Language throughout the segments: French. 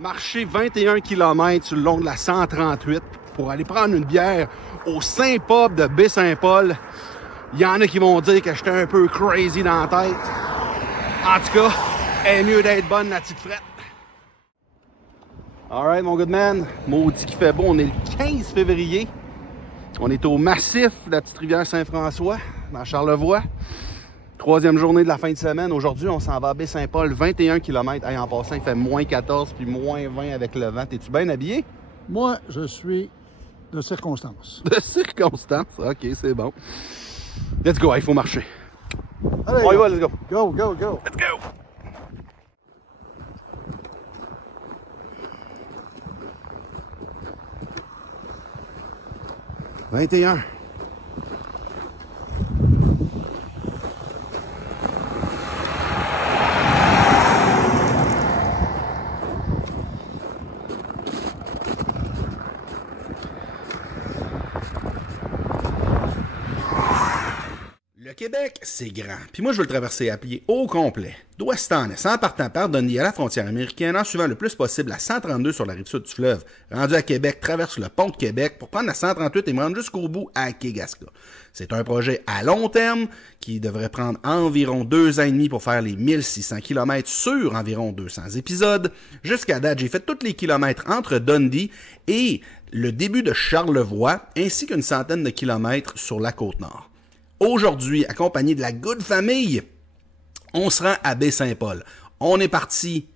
marcher 21 km sur le long de la 138 pour aller prendre une bière au Saint-Pub de Baie-Saint-Paul. Il y en a qui vont dire que j'étais un peu crazy dans la tête. En tout cas, elle est mieux d'être bonne, la petite frette. Alright, mon good man. Maudit qu'il fait beau. On est le 15 février. On est au massif de la petite rivière Saint-François, dans Charlevoix. Troisième journée de la fin de semaine. Aujourd'hui, on s'en va à Baie-Saint-Paul, 21 km. Hey, en passant, il fait moins 14 puis moins 20 avec le vent. T'es-tu bien habillé? Moi, je suis de circonstance. De circonstance? OK, c'est bon. Let's go, il faut marcher. Allez, On y va, let's go. Go, go, go. Let's go! « 21. » Le Québec, c'est grand. Puis moi, je veux le traverser à pied au complet, d'ouest en est, en partant par Dundee à la frontière américaine, en suivant le plus possible la 132 sur la rive sud du fleuve. Rendu à Québec, traverse le pont de Québec pour prendre la 138 et me rendre jusqu'au bout à Kegaska. C'est un projet à long terme qui devrait prendre environ 2 ans et demi pour faire les 1600 km sur environ 200 épisodes. Jusqu'à date, j'ai fait tous les kilomètres entre Dundee et le début de Charlevoix, ainsi qu'une centaine de kilomètres sur la Côte-Nord. Aujourd'hui, accompagné de la Good Famille, on se rend à Baie-Saint-Paul. On est parti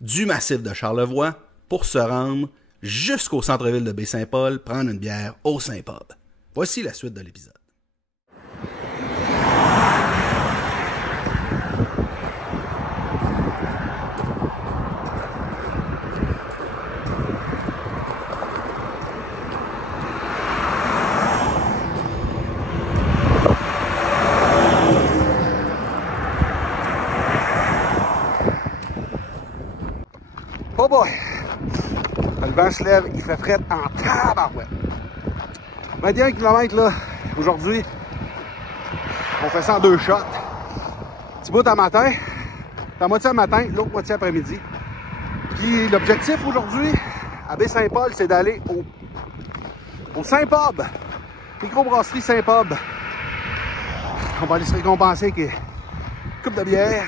du massif de Charlevoix pour se rendre jusqu'au centre-ville de Baie-Saint-Paul, prendre une bière au Saint-Pub. Voici la suite de l'épisode. Oh boy! Le vent se lève, il fait fret en tabarouette. 21 km là, aujourd'hui. On fait ça en 2 shots. Petit bout à matin, la moitié à matin, l'autre moitié après-midi. Puis l'objectif aujourd'hui, à Baie-Saint-Paul, c'est d'aller au Saint-Pub. Microbrasserie Saint-Pub. On va aller se récompenser avec une coupe de bière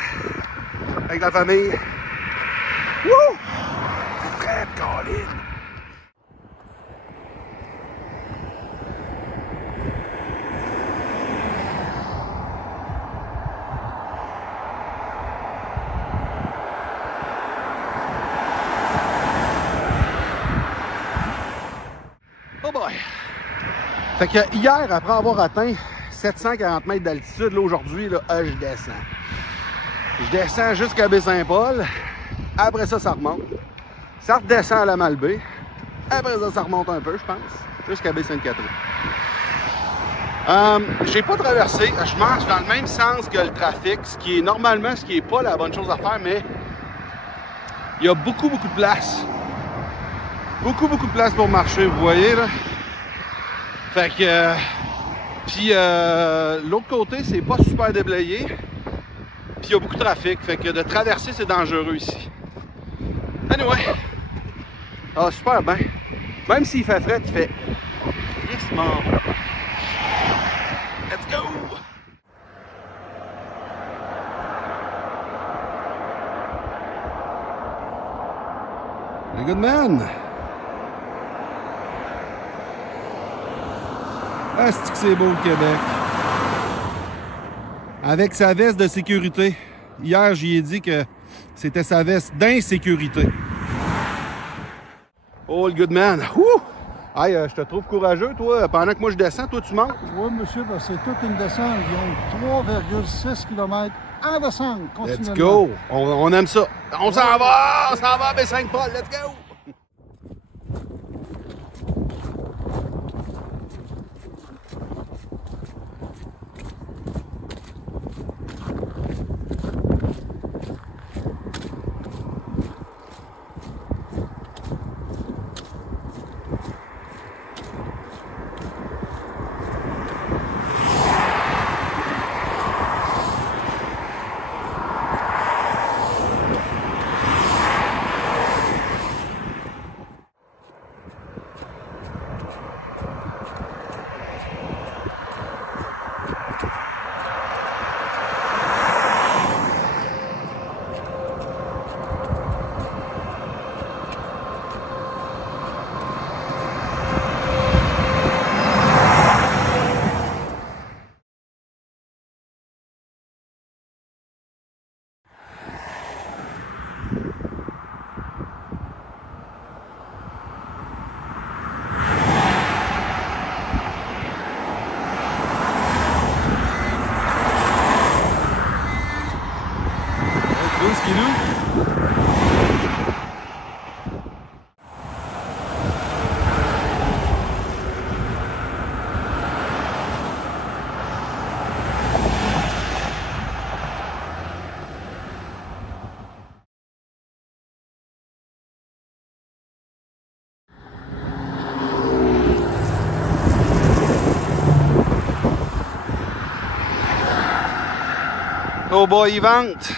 avec la famille. Wouh! C'est très Colin! Oh boy! Fait que hier, après avoir atteint 740 mètres d'altitude, là aujourd'hui, là, je descends. Je descends jusqu'à Baie-Saint-Paul. Après ça, ça remonte. Ça redescend à la Malbaie. Après ça, ça remonte un peu, je pense, jusqu'à Baie-Sainte-Catherine. J'ai pas traversé. Je marche dans le même sens que le trafic, ce qui est normalement, ce qui est pas la bonne chose à faire, mais il y a beaucoup de place. Beaucoup de place pour marcher, vous voyez, là. Fait que... puis l'autre côté, c'est pas super déblayé. Puis il y a beaucoup de trafic. Fait que de traverser, c'est dangereux ici. Anyway. Ah, super bien. Même s'il fait fret, il fait... Yes, man. Let's go! Hey, good man! Ah, c'est que c'est beau, le Québec. Avec sa veste de sécurité. Hier, j'y ai dit que c'était sa veste d'insécurité. Oh, le good man! Ouh! Hey, je te trouve courageux, toi. Pendant que moi je descends, toi tu montes? Oui, monsieur, ben, c'est toute une descente. Ils ont 3,6 km en descente. Let's go! On aime ça. On s'en va! On s'en va à Baie-Saint-Paul. Let's go! Oh boy, Yvante.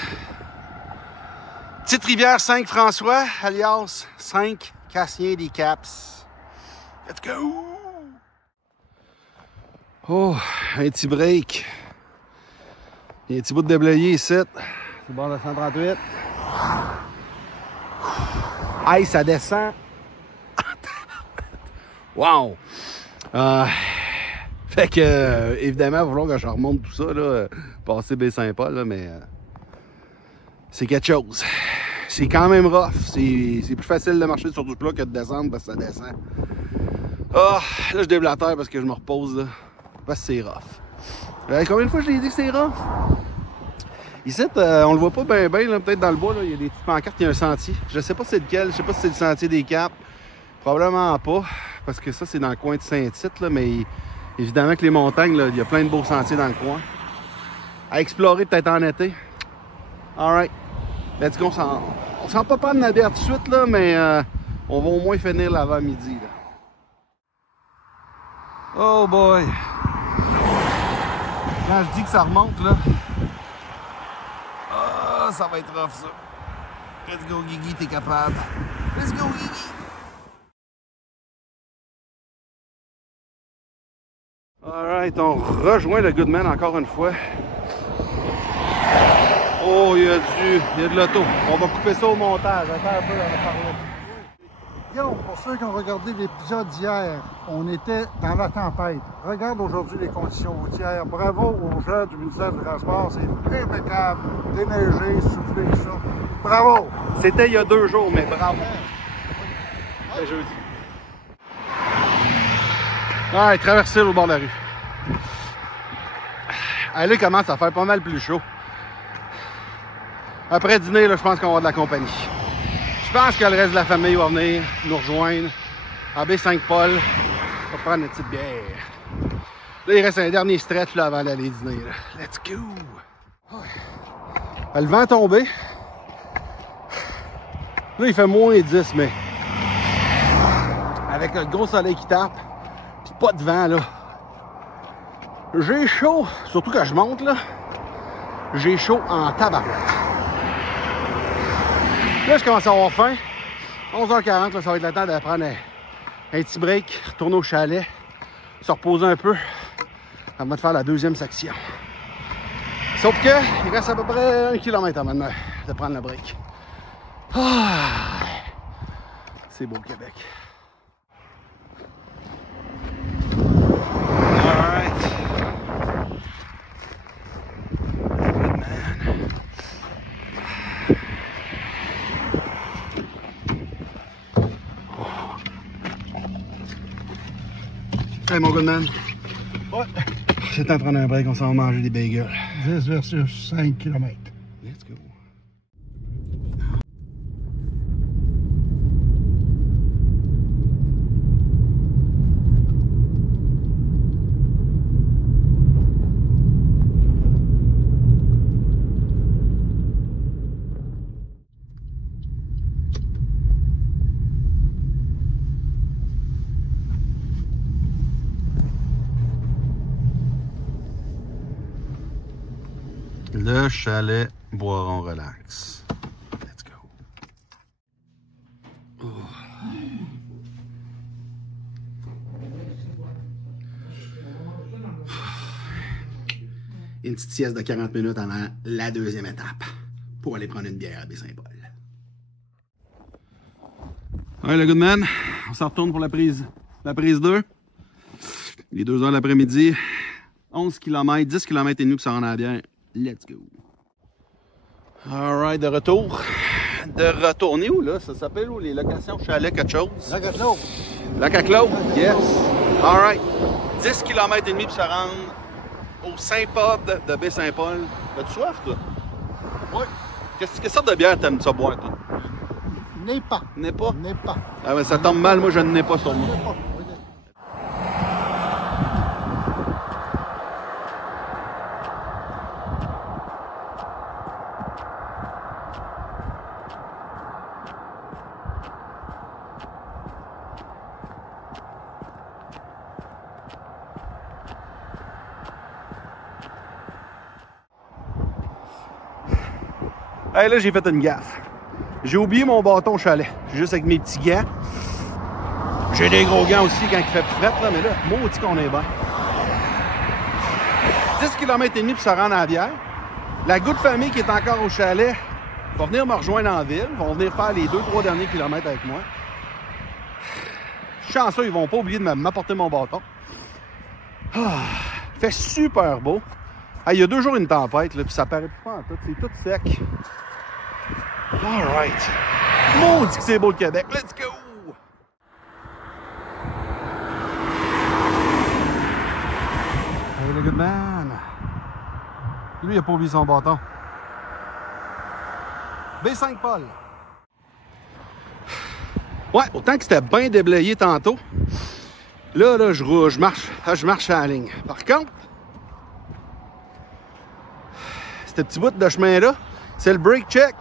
Petite rivière Saint-François, alias 5 Cassien des Caps. Let's go! Oh, un petit break. Il y a un petit bout de déblayé ici. C'est bon, le 138. Aïe, ça descend. Wow! Fait que, évidemment, il va falloir que je remonte tout ça, là, passer Baie-Saint-Paul, là, mais c'est quelque chose. C'est quand même rough. C'est plus facile de marcher sur du plat que de descendre parce que ça descend. Ah, là, je déblatère parce que je me repose, là, parce que c'est rough. Combien de fois je l'ai dit que c'est rough? Ici, on le voit pas bien, peut-être dans le bois, là, il y a des petites pancartes, il y a un sentier. Je sais pas c'est lequel, je sais pas si c'est le sentier des Caps. Probablement pas, parce que ça, c'est dans le coin de Saint-Tite, là, mais évidemment que les montagnes, là, il y a plein de beaux sentiers dans le coin. À explorer peut-être en été. Alright. Let's go. On s'en pas prendre la bière tout de suite, là, mais on va au moins finir l'avant-midi. Oh boy! Quand je dis que ça remonte, là, ça va être rough, ça. Let's go, Guigui, t'es capable. Let's go, Guigui! Alright, on rejoint le Goodman encore une fois. Oh, il y a de l'auto. On va couper ça au montage. Attends un peu, on va parler. Guillaume, pour ceux qui ont regardé l'épisode d'hier, on était dans la tempête. Regarde aujourd'hui les conditions routières. Bravo aux gens du ministère du Transport. C'est impeccable. Déneigé, soufflé, tout ça. Bravo! C'était il y a 2 jours, mais bravo. C'est jeudi. Ouais, traverser au bord de la rue. Là, il commence à faire pas mal plus chaud. Après dîner, là, je pense qu'on va avoir de la compagnie. Je pense que le reste de la famille va venir nous rejoindre à Baie-Saint-Paul. On va prendre une petite bière. Là, il reste un dernier stretch là, avant d'aller dîner. Là. Let's go! Ouais. Le vent est tombé. Là, il fait moins 10, mais avec le gros soleil qui tape, puis pas de vent, là. J'ai chaud, surtout quand je monte, là. J'ai chaud en tabarouette. Là, je commence à avoir faim. 11h40, là, ça va être le temps de prendre un petit break, retourner au chalet, se reposer un peu avant de faire la deuxième section. Sauf que il reste à peu près 1 km avant de prendre le break. Ah, c'est beau le Québec. Hey mon Goodman. Ouais. C'est temps de prendre un break, on s'en va manger des bagels. 10 versus 5 km. Let's go. Le chalet Boiron Relax. Let's go. Oh. Une petite sieste de 40 minutes avant la deuxième étape pour aller prendre une bière à Baie-Saint-Paul. Ouais, le Goodman, on s'en retourne pour la prise 2. Les 2 heures de l'après-midi. 11 km, 10 km et demi pour se rendre à la bière. Let's go. Alright, de retour. On est où là? Ça s'appelle où? Les locations chalet quelque chose? Lac à Claude. Lac à Claude? Yes. Alright. 10 km et demi pour se rendre au Saint-Pub de Baie-Saint-Paul. As-tu soif, toi? Oui. Quelle sorte de bière t'aimes ça boire, toi? N'est pas. N'est pas? N'est pas. Ah ben ça tombe mal, moi je n'ai pas sur moi. N'est pas. Hey, là, j'ai fait une gaffe. J'ai oublié mon bâton au chalet. Je suis juste avec mes petits gants. J'ai des gros gants aussi quand il fait plus fret, là, mais là, maudit qu'on est bien. 10 km et demi pour se rendre à la bière. La Good Famille qui est encore au chalet va venir me rejoindre en ville. Ils vont venir faire les 2-3 derniers kilomètres avec moi. Je suis chanceux, ils vont pas oublier de m'apporter mon bâton. Ah, il fait super beau. Ah, il y a 2 jours une tempête, là, puis ça paraît pas en tout. C'est tout sec. All right. Maudit que c'est beau le Québec. Let's go! Hey, le good man. Lui, il a pas oublié son bâton. B5 Paul. Ouais, autant que c'était bien déblayé tantôt. Là, je marche à la ligne. Par contre, ce petit bout de chemin-là, c'est le brake check.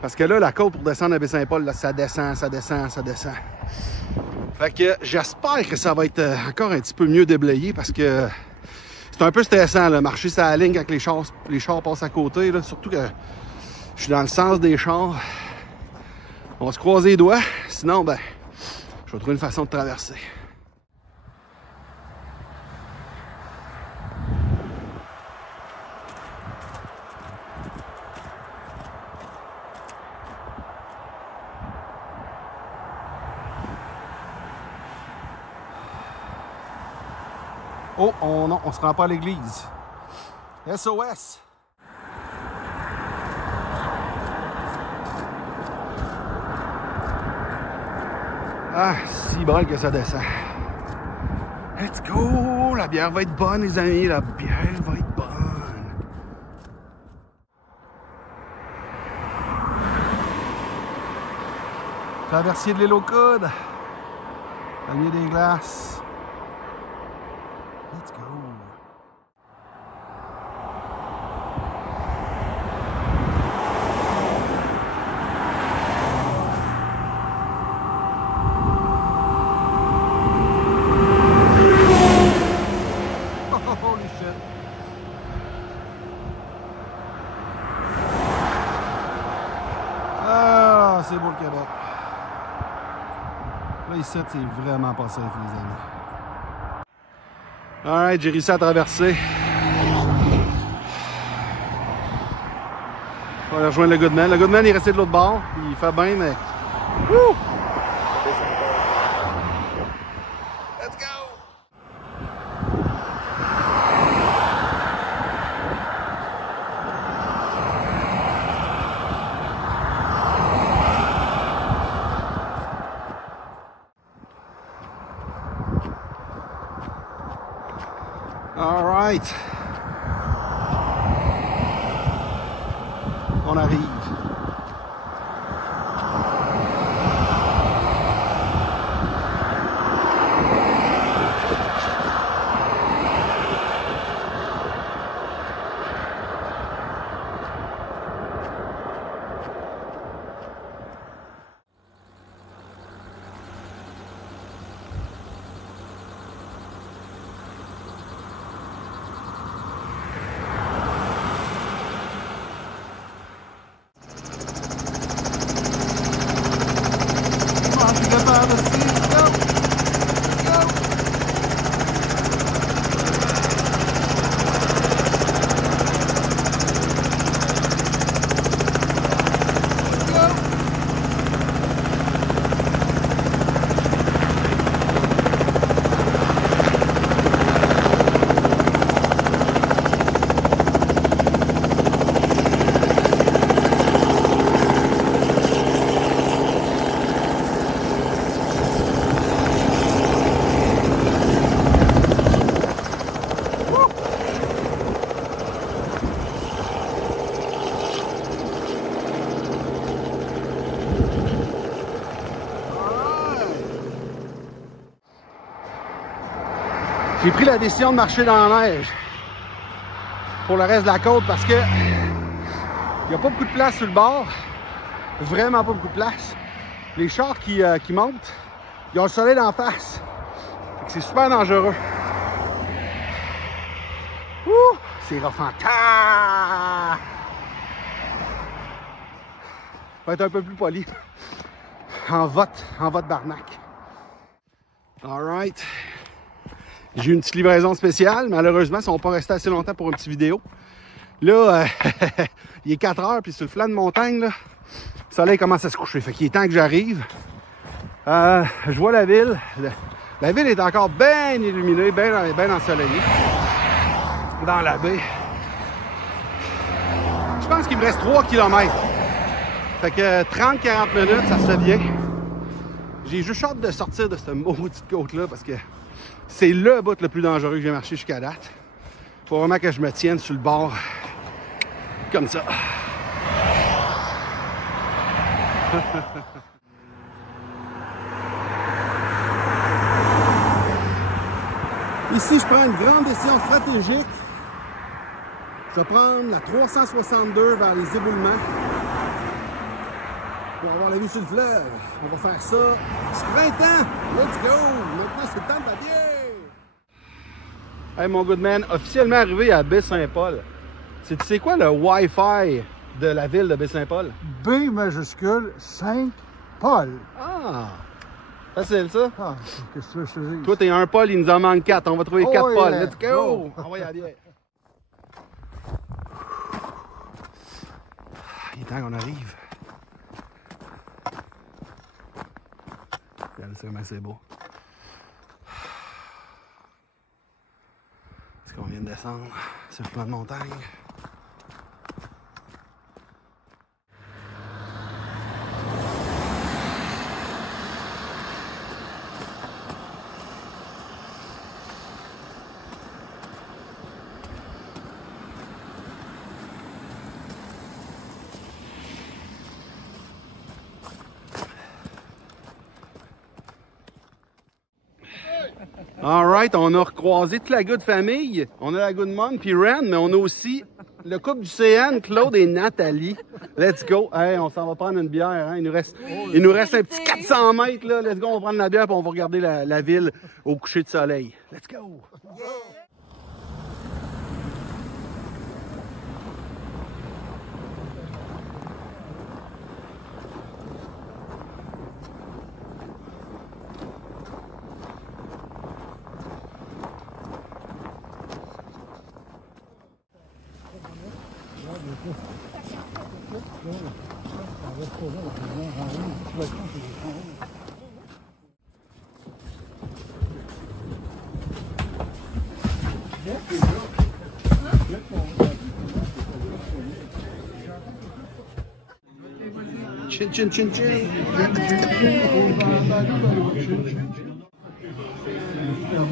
Parce que là, la côte pour descendre à Baie-Saint-Paul, là, ça descend. Fait que j'espère que ça va être encore un petit peu mieux déblayé parce que c'est un peu stressant, là, marcher sur la ligne quand les chars passent à côté. Là, surtout que je suis dans le sens des chars. On va se croiser les doigts. Sinon, ben, je vais trouver une façon de traverser. Oh, non, on se rend pas à l'église. SOS! Ah, si bol que ça descend. Let's go! La bière va être bonne, les amis. La bière va être bonne. Traversier de l'île aux coudes. Panier des glaces. Let's go. Holy shit. Ah, c'est beau le Québec. Là, ici, c'est vraiment pas safe, les amis. Alright, j'ai réussi à traverser. On va aller rejoindre le Goodman. Le Goodman est resté de l'autre bord. Il fait bien, mais... Wouh! Let's go! All right. On arrive. J'ai pris la décision de marcher dans la neige pour le reste de la côte parce que il n'y a pas beaucoup de place sur le bord. Vraiment pas beaucoup de place. Les chars qui montent, ils ont le soleil d'en face. C'est super dangereux. Ouh, c'est rough en temps. va être un peu plus poli. En vote Barnac. Alright. J'ai eu une petite livraison spéciale. Malheureusement, ils ne sont pas restés assez longtemps pour une petite vidéo. Là, il est 4 heures, puis sur le flanc de montagne, là, le soleil commence à se coucher. Fait qu'il est temps que j'arrive. Je vois la ville. La ville est encore bien illuminée, bien ensoleillée. Dans la baie. Je pense qu'il me reste 3 km. Fait que 30-40 minutes, ça se fait bien. J'ai juste hâte de sortir de cette maudite côte-là parce que c'est le bout le plus dangereux que j'ai marché jusqu'à date. Faut vraiment que je me tienne sur le bord. Comme ça. Ici, je prends une grande décision stratégique. Je vais prendre la 362 vers les éboulements pour avoir la vue sur le fleuve. On va faire ça. C'est printemps! Let's go! Maintenant, c'est le temps de la bière! Hey, mon good man, officiellement arrivé à Baie-Saint-Paul. Tu sais quoi le Wi-Fi de la ville de Baie-Saint-Paul? B majuscule, Saint-Paul. Ah! Facile, ça? Ah, qu'est-ce que je te dis? Toi, t'es un Paul, il nous en manque 4. On va trouver 4 Pauls. Yeah. Let's go! On va y aller. Il est temps qu'on arrive. Regardez ça, comment c'est beau. Est-ce qu'on vient de descendre sur le plan de montagne? Alright, on a recroisé toute la good famille. On a la good mom puis Ren, mais on a aussi le couple du CN, Claude et Nathalie. Let's go. Hey, on s'en va prendre une bière. Hein? Il nous reste un petit 400 mètres. Là. Let's go, on va prendre la bière et on va regarder la ville au coucher de soleil. Let's go. Yeah. Chin, chin, chin, chin.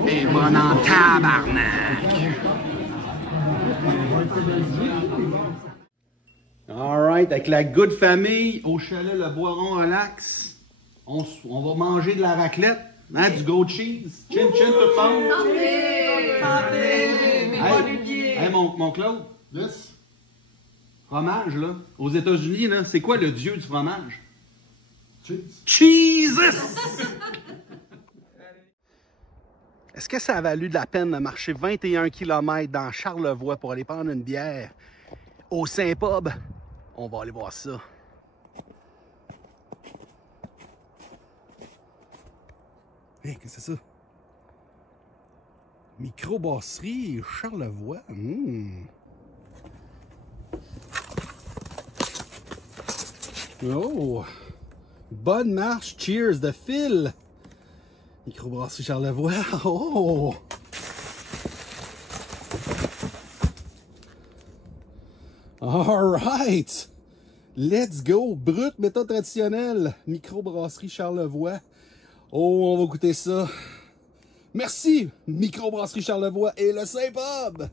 Et bon en tabarnak. Alright, avec la good famille, au chalet Le Boiron Relax, on va manger de la raclette, hein, du goat cheese. Chin, chin, tout le monde. Santé! Santé! Hey, mon Claude. Yes. Fromage, là, aux États-Unis, là, c'est quoi le dieu du fromage? Cheese. Jesus! Est-ce que ça a valu de la peine de marcher 21 km dans Charlevoix pour aller prendre une bière au Saint-Pub? On va aller voir ça. Hey, qu'est-ce que c'est ça? Microbrasserie Charlevoix. Oh! Bonne marche! Cheers de Phil! Microbrasserie Charlevoix. Oh! Alright! Let's go! Brut, méthode traditionnelle. Microbrasserie Charlevoix. Oh, on va goûter ça. Merci, Microbrasserie Charlevoix et le Saint-Pub!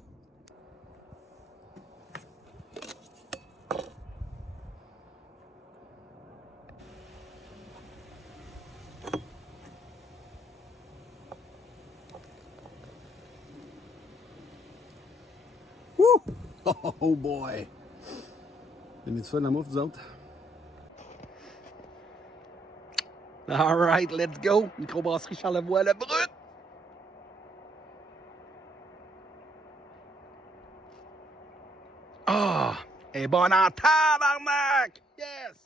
Woo! Oh boy! Vous aimez ça de la mouffe, vous autres? Alright, let's go! Microbrasserie Charlevoix, le brut! Ah! Et bon en tabarnak! Yes!